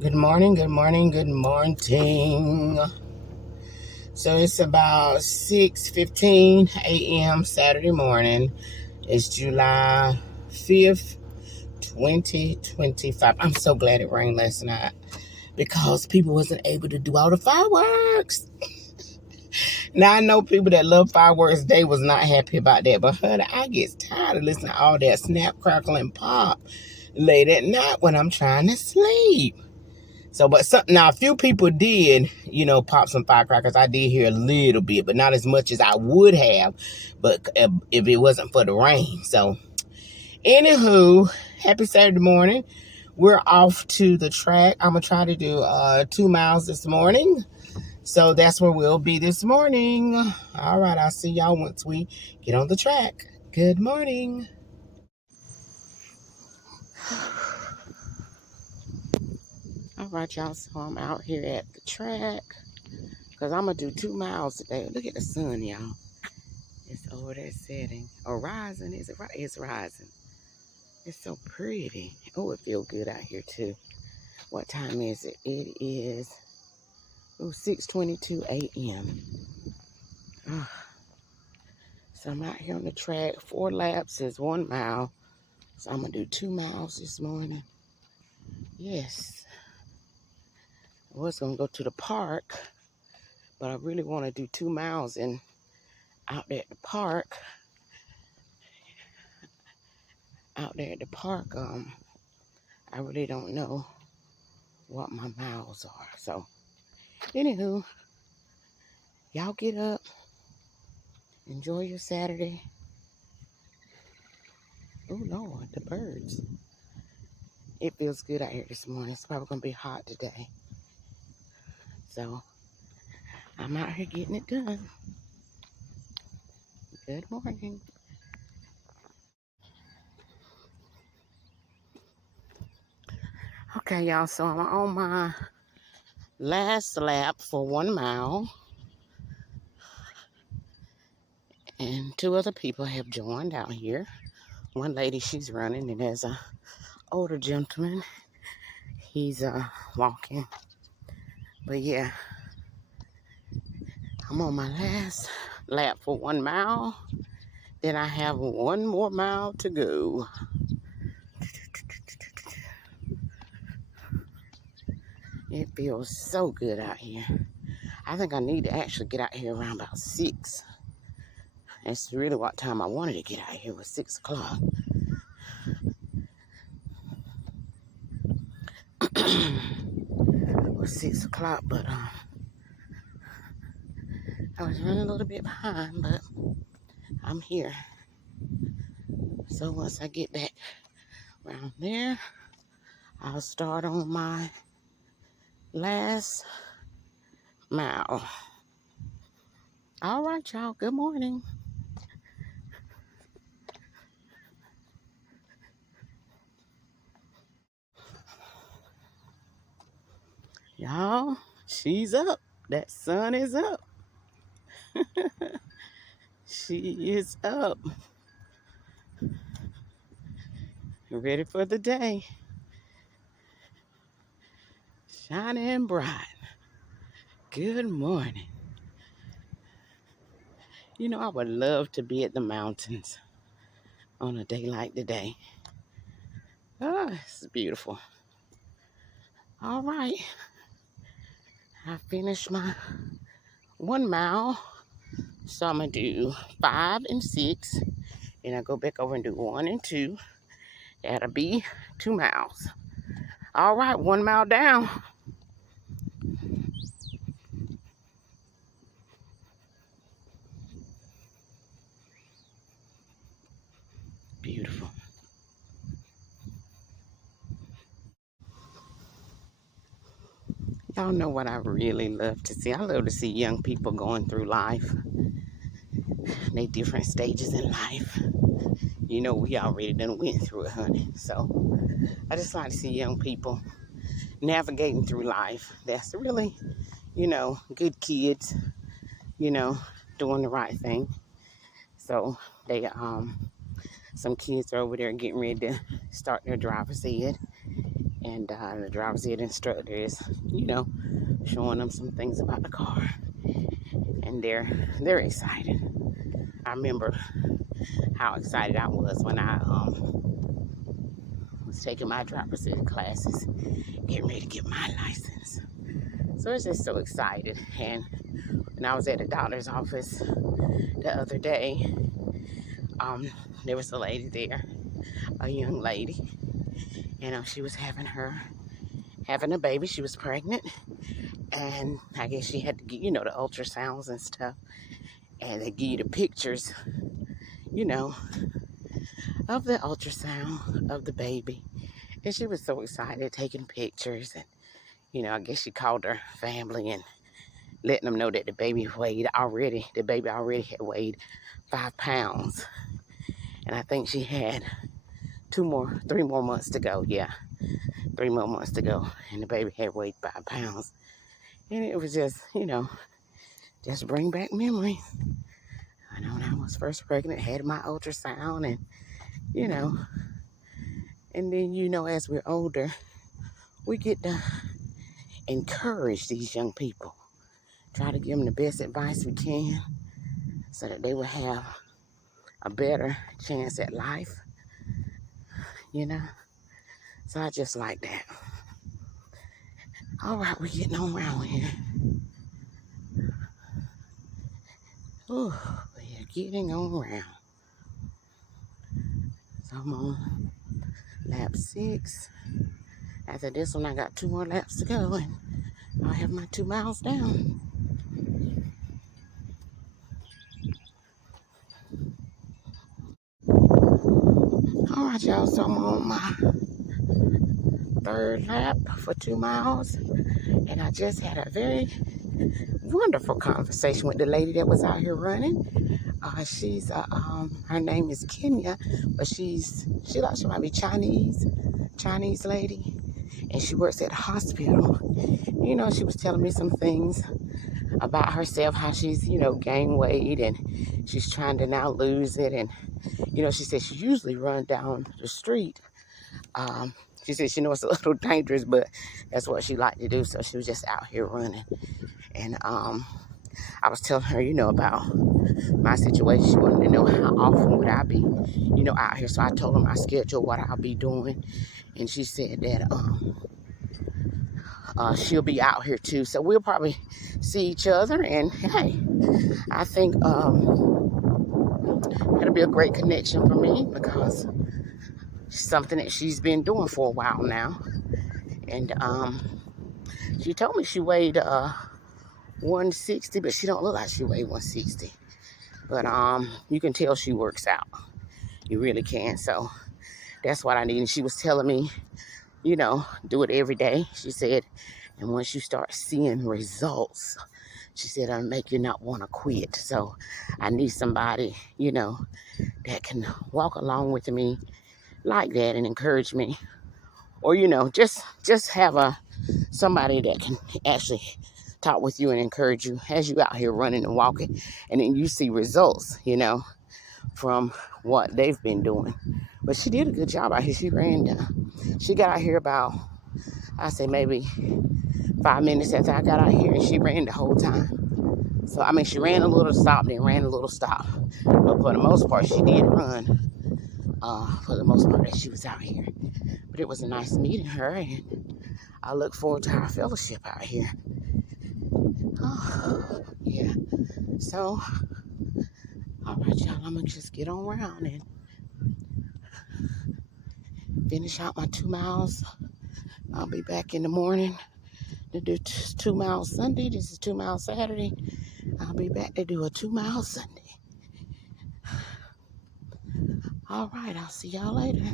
Good morning, good morning, good morning. So it's about 6:15 a.m. Saturday morning. It's July 5th, 2025. I'm so glad it rained last night because people wasn't able to do all the fireworks. Now I know people that love fireworks, they was not happy about that. But honey, I get tired of listening to all that snap, crackle, and pop late at night when I'm trying to sleep. So, but now a few people did, pop some firecrackers. I did hear a little bit, but not as much as I would have, but if it wasn't for the rain. So, anywho, happy Saturday morning. We're off to the track. I'm going to try to do 2 miles this morning. So that's where we'll be this morning. All right, I'll see y'all once we get on the track. Good morning. All right, y'all, so I'm out here at the track. Because I'm going to do 2 miles today. Look at the sun, y'all. It's over there setting. Or rising. Is it right? It's rising. It's so pretty. Oh, it feels good out here, too. What time is it? It is 6:22 a.m. Oh, so I'm out here on the track. 4 laps is 1 mile. So I'm going to do 2 miles this morning. Yes. I was going to go to the park. But I really want to do 2 miles and out there at the park. Out there at the park, I really don't know what my miles are. So, anywho, y'all get up, enjoy your Saturday. Oh, Lord, the birds. It feels good out here this morning. It's probably going to be hot today. So, I'm out here getting it done. Good morning. Okay, y'all, so I'm on my last lap for 1 mile. And 2 other people have joined out here. One lady, she's running, and there's a older gentleman. He's walking. But yeah, I'm on my last lap for 1 mile. Then I have 1 more mile to go. It feels so good out here. I think I need to actually get out here around about 6. That's really what time I wanted to get out here, was 6 o'clock. It was 6 o'clock, but I was running a little bit behind, but I'm here. So once I get back around there, I'll start on my last mile. All right, y'all. Good morning. Y'all, she's up. That sun is up. She is up. Ready for the day. Shining bright. Good morning. You know, I would love to be at the mountains on a day like today. Oh, it's beautiful. All right. I finished my 1 mile. So I'm going to do 5 and 6. Then I go back over and do 1 and 2. That'll be 2 miles. All right, 1 mile down. Beautiful. Y'all know what I really love to see. I love to see young people going through life. They different stages in life. You know, we already done went through it, honey. So I just like to see young people navigating through life. That's really, good kids, doing the right thing. So they, some kids are over there getting ready to start their driver's ed. And the driver's ed instructor is, showing them some things about the car. And they're excited. I remember how excited I was when I was taking my driver's ed classes, getting ready to get my license. So it's just so excited. And when I was at the doctor's office the other day, there was a lady there, a young lady, and she was having a baby. She was pregnant, and I guess she had to get, the ultrasounds and stuff, and they give you the pictures, of the ultrasound of the baby. And she was so excited, taking pictures, and I guess she called her family and letting them know that the baby already had weighed 5 pounds. And I think she had 3 more months to go. Yeah, 3 more months to go. And the baby had weighed 5 pounds. And it was just, just bring back memories. I know when I was first pregnant, had my ultrasound, and, and then, as we're older, we get to encourage these young people. Try to give them the best advice we can so that they will have a better chance at life, So I just like that. All right, we're getting on around here. Ooh, we're getting on around. So I'm on lap 6. After this one, I got 2 more laps to go, and I'll have my 2 miles down. All right, y'all, so I'm on my 3rd lap for 2 miles, and I just had a very wonderful conversation with the lady that was out here running. She's her name is Kenya, but she might be Chinese lady, and she works at a hospital. She was telling me some things about herself, how she's gained weight, and she's trying to now lose it. And she said she usually runs down the street. She said she knows it's a little dangerous, but that's what she liked to do. So she was just out here running. And I was telling her, about my situation. She wanted to know how often would I be, out here. So I told her my schedule, what I'll be doing. And she said that she'll be out here too. So we'll probably see each other. And hey, I think it'll be a great connection for me, because it's something that she's been doing for a while now. And she told me she weighed 160, but she don't look like she weighed 160. But you can tell she works out. You really can. So that's what I need. And she was telling me, do it every day. She said, and once you start seeing results, she said, it'll make you not want to quit. So I need somebody, that can walk along with me like that and encourage me. Or, just have somebody that can actually talk with you and encourage you as you out here running and walking. And then you see results, from what they've been doing. But she did a good job out here. She got out here about, I say maybe 5 minutes after I got out here, and she ran the whole time. So, she ran a little stop, then ran a little stop. But for the most part, she did run, for the most part that she was out here. But it was nice meeting her, and I look forward to our fellowship out here. Oh, yeah. So, all right, y'all, I'm going to just get on around and finish out my 2 miles. I'll be back in the morning to do 2 miles Sunday. This is 2 miles Saturday. I'll be back to do a 2 mile Sunday. All right, I'll see y'all later.